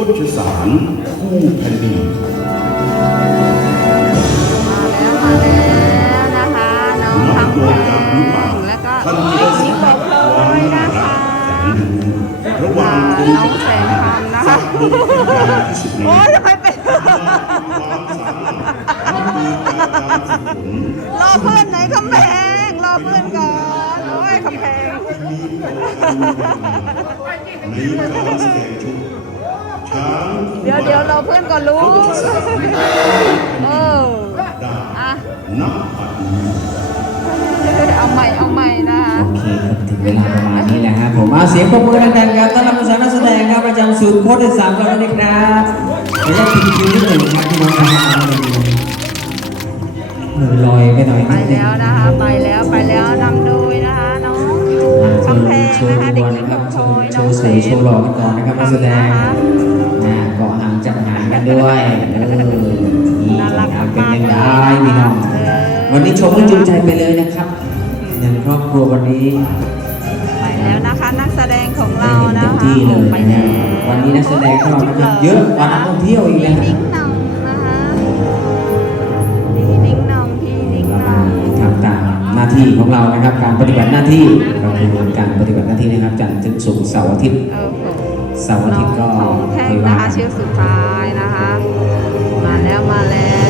พุทธสารคู่แผ่นดินมาแล้วมาแล้วนะคะน้องนับคำโดแพยจากนี้ไปงแล้วก็ท่านน้จะองได้สัมผัสความน่ารักแสนรู้ระหว่างคนน้องแสงคำนะคะบุคคลที่ยาวที่สุดในโอ้โลยกทำไมเป็นความสามารถวิธีการการฝึกฝนรอเพื่อนไหนคำแพงรอเพื่อนก่อนโอ้ยคำแพงในการแสดงชุดช้าง เดี๋ยวเดี๋ยวรอเพื่อนก่อนลูกเออได้อะนับปัดนี้เอาใหม่เอาใหม่นะคะโอเคครับถึงเวลาประมาณนี้แหละครับผมเอาเสียงปรบมือดังๆครับต้อนรับผู้ชมนักแสดงครับประจำศูนย์โค้ดที่สามของเราเลยครับเดี๋ยวจะพิมพ์คิวนิดหนึ่งครับพี่น้องครับมือลอยไปหน่อยไปนิดหนึงแล้วนะคะไปแล้วไปแล้วนำโดยนะคะน้องโชคำว์แพงโชว์นะคะตัเด็กวหญินะงครับน้องโชพลว์อยโชน้องว์เสสวยโชว์หล่อกันก่อนนะครับนักแสดง นะคะนะเกาะหางจับหางกันด้วยเออนี่น่ารักเอาเป็นมากยังเลไงยพี่น้องเออวันนี้ชมให้จุใจไปเลยนะครับหนึ่งครอบครัววันนี้ไปแล้วนะคะนักแสดงของได้เราเห็นนะเต็มคะที่เลยไปนะแล้ววันนี้นักแสดงของเรานะครับเยอะกว่านักท่องเที่ยวอีกแล้วพี่นิ้งหนองนะคะพี่นิ้งหนองพี่นิ้งหนเราองทำตามหน้าที่ของเรานะครับ การปฏิบัติหน้าที่เราคือการปฏิบัติหน้าที่นะครับจันทร์ถึงศุกร์เสาร์อาทิตย์เออเสาร์อาทิตย์ก็ น้องของแท่งไม่นะว่าคะชื่อสุดท้ายนะคะ มาแล้วมาแล้ว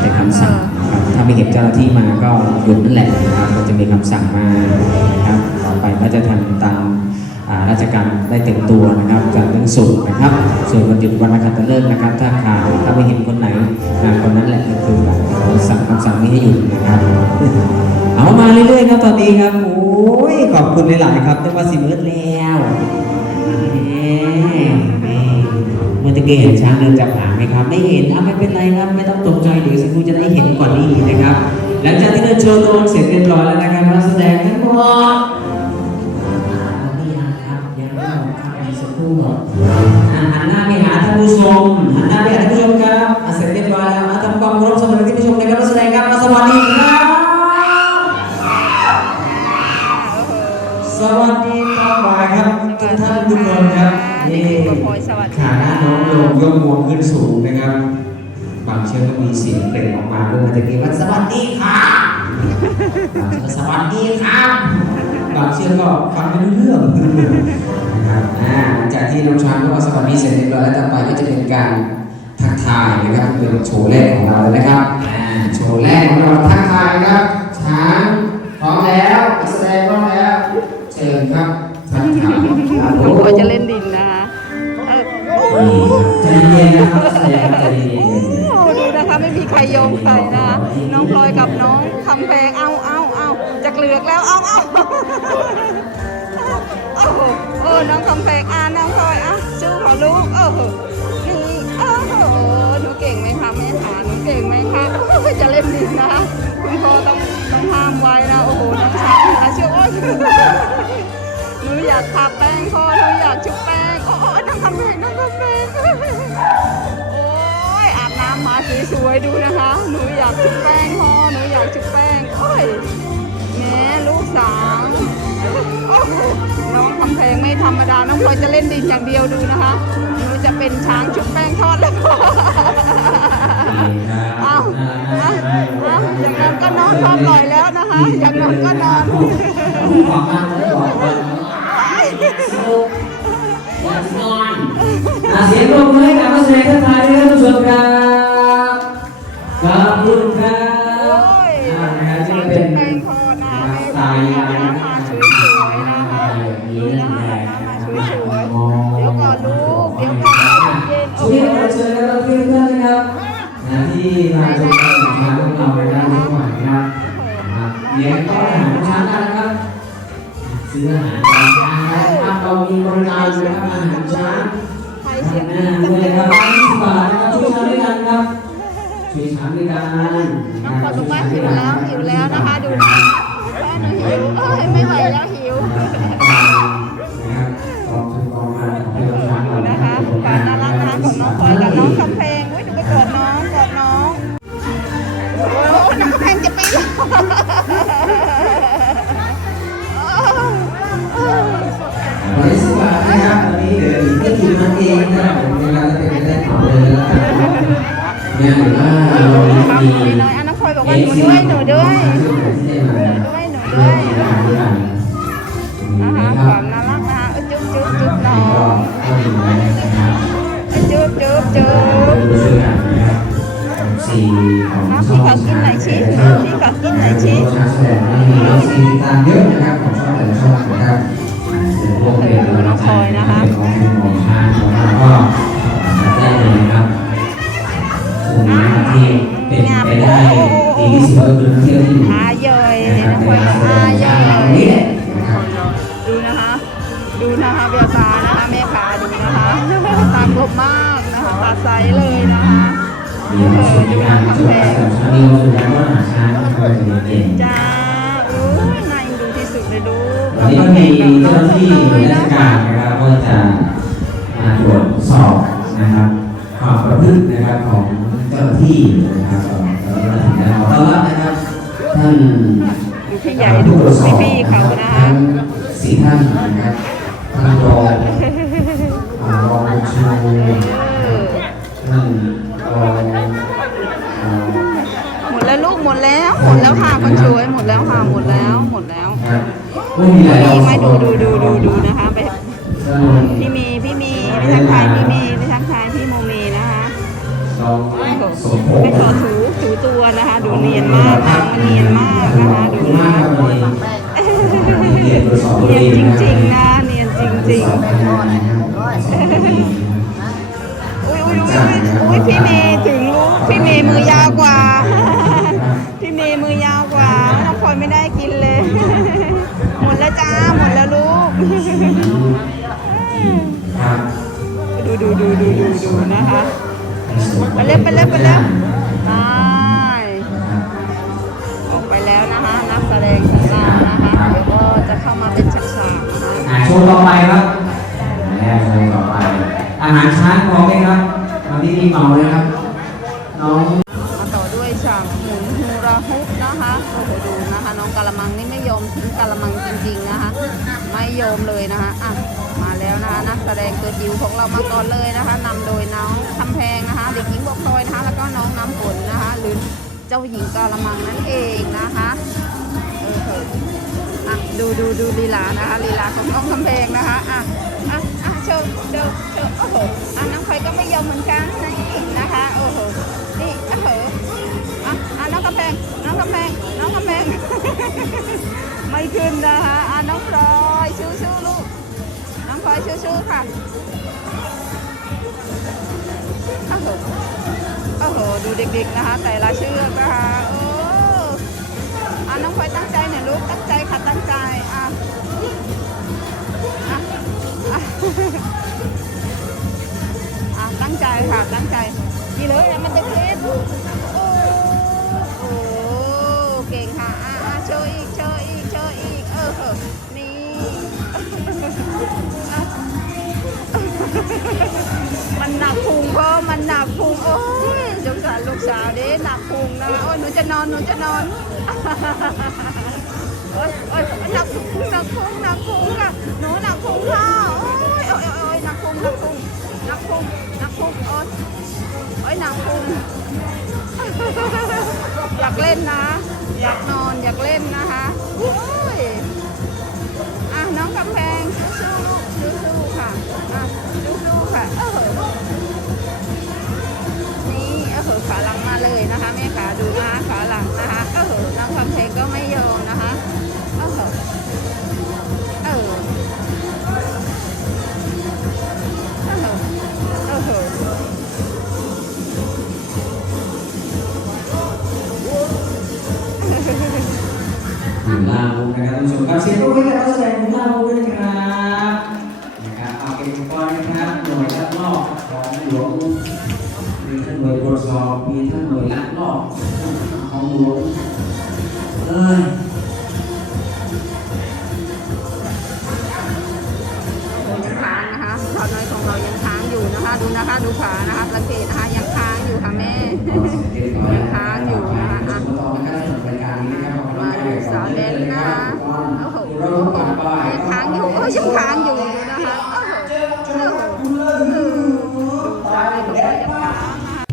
แต่คำสั่งนะครับถ้าไม่เห็นเจ้าหน้าที่มาก็หยุดนั่นแหละนะครับก็จะมีคำสั่งมานะครับต่อไปก็จะทำตามอ่าราชการได้เต็มตัวนะครับจันทร์ถึงศุกร์นะครับ ส่วนวันหยุดวันนักขัตฤกษ์นะครับ ถ้าข่าวถ้าไม่เห็นคนไหนอ่าคนนั้นแหละก็คือแบบสั่งคำสั่งนี้ให้หยุดนะครับเอามาเรื่อยๆครับตอนนี้ครับโอ้ยขอบคุณหลายๆครับนึกว่าสิมืดแล้ว แหม่เกี้เห็นช้างเดินจับหางไหมครับ ไม่เห็นอะไม่เป็นไรครับไม่ต้องตกใจเดี๋ยวสักครู่จะได้เห็นก่อนนี้นะครับ หลังจากที่เราโชว์ตัวเสร็จเรียบร้อยแล้วนะครับนักแสดงทั้งหมดยังครับยังไม่หมดครับอีกสักครู่หันหน้าไปหาท่านผู้ชมหันหน้าไปหาท่านผู้ชมครับอะเสร็จเรียบร้อยแล้วอะทำความเคารพสวัสดีท่านผู้ชมนะครับนักแสดงครับมาสวัสดีครับสวัสดีครับบายครับทุกท่านทุกคนครับนี่ขาหน้าน้องลง ยกงวงขึ้นสูงนะครับ บางเชือกก็มีเสียงเปล่งออกมาด้วยตะกี้ว่าสวัสดีค่ะบสวัสดีครับบางเชือกก็ฟังไม่รู้เรื่องนะครับหลังจากที่น้องช้างก็สวัสดีเสร็จเรียบร้อยแล้วต่อไปก็จะเป็นการทักทายนะครับเป็นโชว์แรกของเราเลยนะครับโชว์แรกของเราทักทายครับช้างพร้อมแล้วแสดงพร้อมแล้วเชิญครับ โอ้โหเออน้องคำแพงอ่าน้องพลอยอะสู้เขาลูกเออนี่โอ้โหหนูเก่งไหมคะแม่ขาหนูเก่งไหมคะจะเล่นดินนะคะคุณพ่อต้องต้องห้ามไว้นะโอ้โหน้องชางนะเชื่อโอ้ยหนูอยากทาแป้งพ่อหนูอยากชุบแป้งโอ้ยน้องคำแพงน้องคำแพงโอ้ยอาบน้ำมาสวยๆดูนะคะ หนูอยากชุบแป้งพ่อหนูอยากชุบแป้งโอ้ยแหมลูกสาว น้องคำแพลงไม่ธรรมดา น้องพลอยจะเล่นดินอย่างเดียวดูนะคะหนูจะเป็นช้างชุบแป้งทอดแล้วพ่อเอาเอาอย่างนั้นก็นอนพักหน่อยแล้วนะคะ อย่างนั้นก็นอนบอกมาเลยบอกมาสนุกอนอนอะเสียงปรบมือให้กับนักแสดงท่านทายด้วยทุกคนครับ นะที่มาชมการแข่งขันของเราในด้านทุกวันนะครับนะครับเลี้ยงก็อาหารชั้นได้นะครับซื้ออาหารตามร้านนะครับเรามีบริการอยู่นะครับอาหารช้างทำหน้าด้วยครับยี่สิบบาทนะครับช่วยช้างด้วยกันครับช่วยช้างด้วยกันน้องขอลูกว่าหิวแล้วหิวแล้วนะคะ ว่าเราครับมีมีน้อยอันน้องพลอยบอกว่าหนูด้วยหนูด้วยหนูด้วยหนูด้วยนะคะความน่ารักนะคะเอ้ยจุ๊บจุ๊บจุ๊บน้องเอ้ยจุ๊บจุ๊บจุ๊บสี่ของอะช่พี่องขอกินหน่อยชิพี่ขอกินหน่อยชิชาแสดงมีน้องซีตามเยอะนะครับของช่องแต่ละช่องนะครับเดี๋ยวพวกเป็นกำลังใจนะครั มีเจ้าหน้าที่หน่วยราชการนะครับก็จะมาตรวจสอบนะครับความประพฤตินะครับของเจ้าหน้าที่นะครับตอนนี้มาถึงแล้วขอต้อนรับนะครับท่านดูพี่ใหญ่ดูพี่เขานะคะทั้งสี่ท่านนะครับท่านรองรองชูท่านรองอ่าหมดแล้วลูกหมดแล้วหมดแล้วค่ะคนช่วยหมดแล้วค่ะหมดแล้วหมดแล้ว ครับก็มีหลายรองมีไหมดูดูดูดูดูนะคะไปท่านรองพี่มีพี่มีไปทักทายพี่มีไปทักทายพี่โมมีนะคะรองสมพงไปษ์ขอถูถูตัวนะคะ ดูเนียนมากนางมันเนียนมากนะคะดูมากนะครับวันนี้เรียนตรวจสอบตัวเนียเอนงจริงๆนะเนียนจริงสอบๆคะแนนนะครับสอบตัวเองนะครับอุ้ยอุ้ยอุ้ยอุ้ยพี่เมย์ถึงรู้พี่เมย์มือยาวกว่า ดูดูดูดูดูนะคะไปเร็วไปเร็วไปเร็วไปออกไปแล้วนะคะนักแสดงของเรานะคะเดี๋ยวก็จะเข้ามาเป็นฉากๆนะคะอ่าโชว์ต่อไปครับแรกโชว์ต่อไป อาหารช้างพอไหมครับวันนี้มีเมาเลยครับ น้อง ฮูราฮุปนะคะโอ้โหดูนะคะ น้องกะละมังนี่ไม่ยอมทิ้งกะละมังจริงๆนะคะ ไม่ยอมเลยนะคะอะมาแล้วนะคะนักแสดงตัวจิ๋วของเรามาก่อนเลยนะคะนำโดยน้องคำแพงนะคะ เด็กหญิงบัวพลอยนะคะ แล้วก็น้องน้ำฝนนะคะ หรือเจ้าหญิงกะละมังนั่นเองนะคะเออเถอะอะดูดูดูลีลานะคะลีลาของน้องคำแพงนะคะอะอะอะเชิญเชิญเชิญโอ้โหอะน้องพลอยก็ไม่ยอมเหมือนกันนี่นะคะโอ้โหนี่โอ้โหอะอะน้อง กำแพง น้องกำแพง น้องกำแพง ไม่ขึ้นนะคะอะน้องพลอยชู้ๆลูก น้องพลอยชู้ๆค่ะโอ้โหโอ้โห ดูเด็กๆนะคะ แต่ละเชือกนะคะโอ้อะ ยสงสารลูกสาวเด้หนักพุงนะโอ้ยหนูจะนอนหนูจะนอนโอ้ยโอ้ยหนักพุงหนักพุงหนักพุงค่ะหนูหนักพุงค่ะโอ้ยโอ้ยโอ้ยหนักพุงหนักพุงหนักพุงหนักพุงโอ้ยโอ้ยหนักพุงอยากเล่นนะ อยากนอนอยากเล่นนะคะโอ้ยอะน้องกำแพงสู้ๆลูกสู้ๆ สียงปรบมือให้กับนักแสดงของลาวุด้วยนะครับนะครับเอาเก็บอุปกรณ์นะครับหน่วยลักลอบของหลวงมีท่านหน่วยตรวจสอบมีท่านหน่วยลักลอบของหลวงเอ้ยยังค้างนะคะสาวน้อยของเรายังค้างอยู่นะคะ ดูนะคะ ดูขานะคะสังเกตนะคะ สำหรับรายการนี้นะครับขอบคุณมามาดูกสาวเบนนะคะ โอ้โหยังค้างอยู่เอ้ยยังค้างอยู่อยู่นะคะโอ้โหโอ้โหเออดูใจของเรายังค้างนะคะ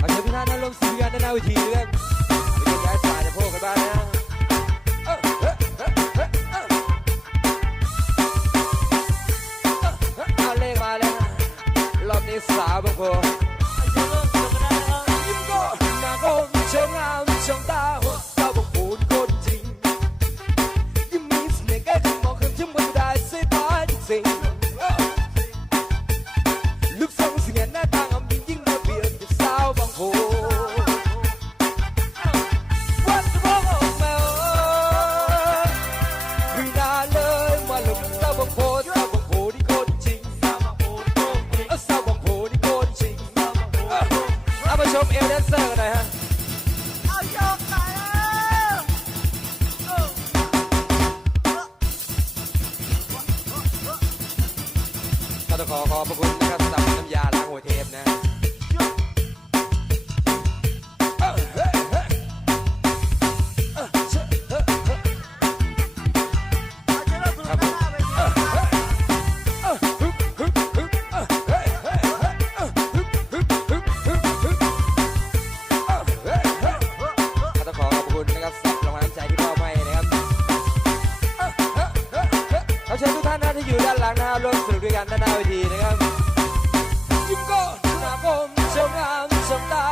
ขอเชิญทุกท่านนั่งลงสู่งานด้านหน้าเวทีด้วย ต้องขอขอบพระคุณนะครับสำหรับน้ำยาล้างหัวเทปนะก็ต้องขอขอบคุณนะครับ อยู่ด้านหลังนะครับร่วมสนุกด้วยกันด้านหน้าเวทีนะครับยิ้มก็หน้าคมเชิงามสมตา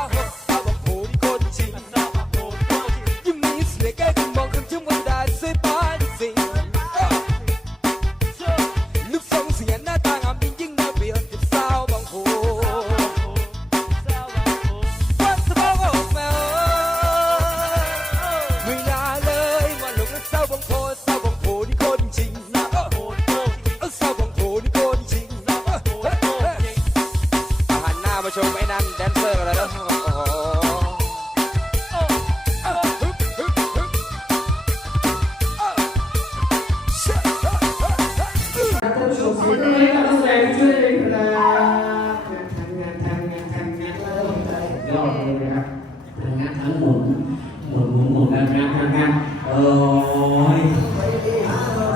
ช่วยเลยครับทำงานทำงานทำงานเริ่มเลยยอดเลยนะครับทำงานทั้งหมุนหมุนหมุนหมุนทำงานทำงานเออ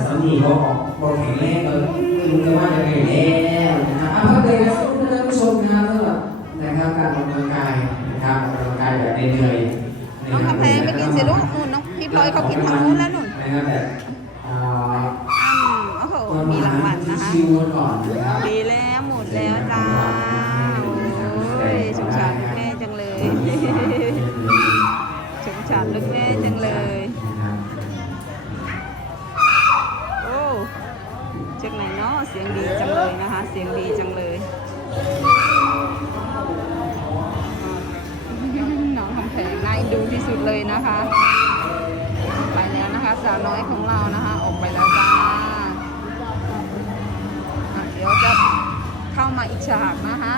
สามีเขาออกบอกแข็งแรงเลยไม่รู้จะว่าจะไงแล้วนะครับเอาพักเลยนะครับท่านผู้ชมนะครับสำหรับนะครับการออกกำลังกายนะครับออกกำลังกายแบบเหนื่อยๆน้องกำแพงไม่กินสิลูกนู่นน้องพี่พลอยเขากินทางนู้นแล้วนู่นนะครับแบบอ่าโอ้โหมีรางวัลนะ คะชิวๆก่อนนะครับดีแล้วหมดแล้วจ้าโอ้ยสงสารลูกแม่จังเลยสงสารลูกแม่จังเลย โอ้จากไหนเนาะเสียงดีจังเลยนะคะ เสียงดีจังเลยน้องคำแพงน่าเอ็นดูที่สุดเลยนะคะ ไปแล้วนะคะสาวน้อยของเรานะคะ มาอีกฉากนะคะ